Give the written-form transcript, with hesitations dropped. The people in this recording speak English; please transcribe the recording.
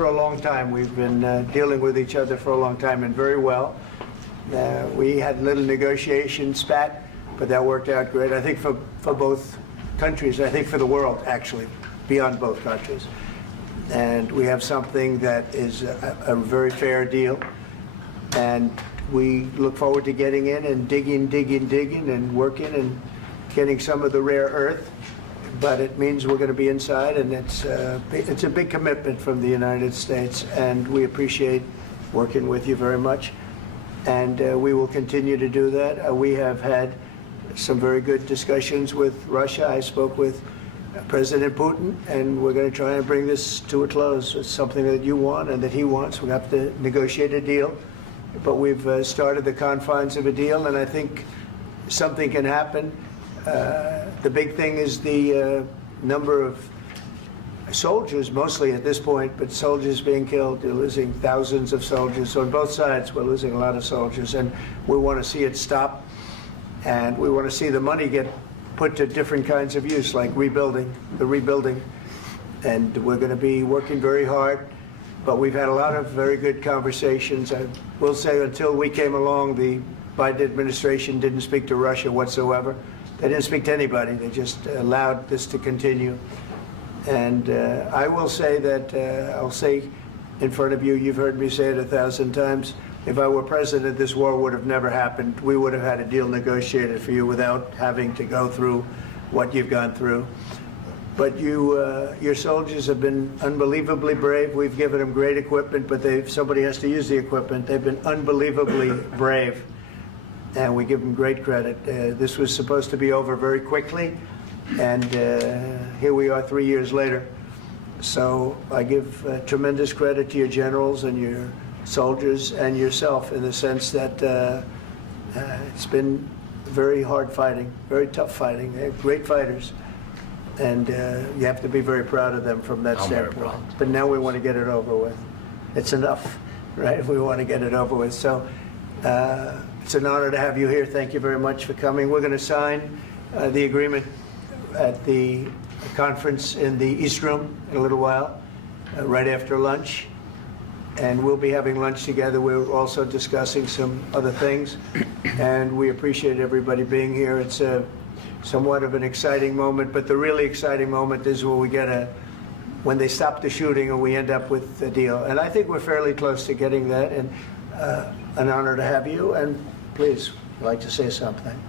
for a long time. We've been dealing with each other for a long time, and very well. We had a little negotiation spat, but that worked out great. I think for both countries, I think for the world, actually, beyond both countries. And we have something that is a very fair deal. And we look forward to getting in and digging and working and getting some of the rare earth. But it means we're going to be inside, and it's a big commitment from the United States, and we appreciate working with you very much. And we will continue to do that. We have had some very good discussions with Russia. I spoke with President Putin, and we're going to try and bring this to a close. It's something that you want and that he wants. We have to negotiate a deal, but we've started the confines of a deal, and I think something can happen. The big thing is the number of soldiers, mostly at this point, but soldiers being killed. They're losing thousands of soldiers. So on both sides, we're losing a lot of soldiers, and we want to see it stop. And we want to see the money get put to different kinds of use, like rebuilding. And we're going to be working very hard. But we've had a lot of very good conversations. I will say until we came along, the Biden administration didn't speak to Russia whatsoever. They didn't speak to anybody. They just allowed this to continue. And I will say that, I'll say in front of you, you've heard me say it 1,000 times, if I were president, this war would have never happened. We would have had a deal negotiated for you without having to go through what you've gone through. But your soldiers have been unbelievably brave. We've given them great equipment, but somebody has to use the equipment. They've been unbelievably brave, and we give them great credit. This was supposed to be over very quickly, and here we are 3 years later. So I give tremendous credit to your generals and your soldiers and yourself, in the sense that it's been very hard fighting, very tough fighting. They're great fighters, and you have to be very proud of them from that standpoint. But now we want to get it over with. It's enough, right? We want to get it over with. So it's an honor to have you here. Thank you very much for coming. We're going to sign the agreement at the conference in the East Room in a little while, right after lunch. And we'll be having lunch together. We're also discussing some other things, and we appreciate everybody being here. It's somewhat of an exciting moment, but the really exciting moment is when they stop the shooting and we end up with a deal. And I think we're fairly close to getting that, and an honor to have you. And please, I'd like to say something.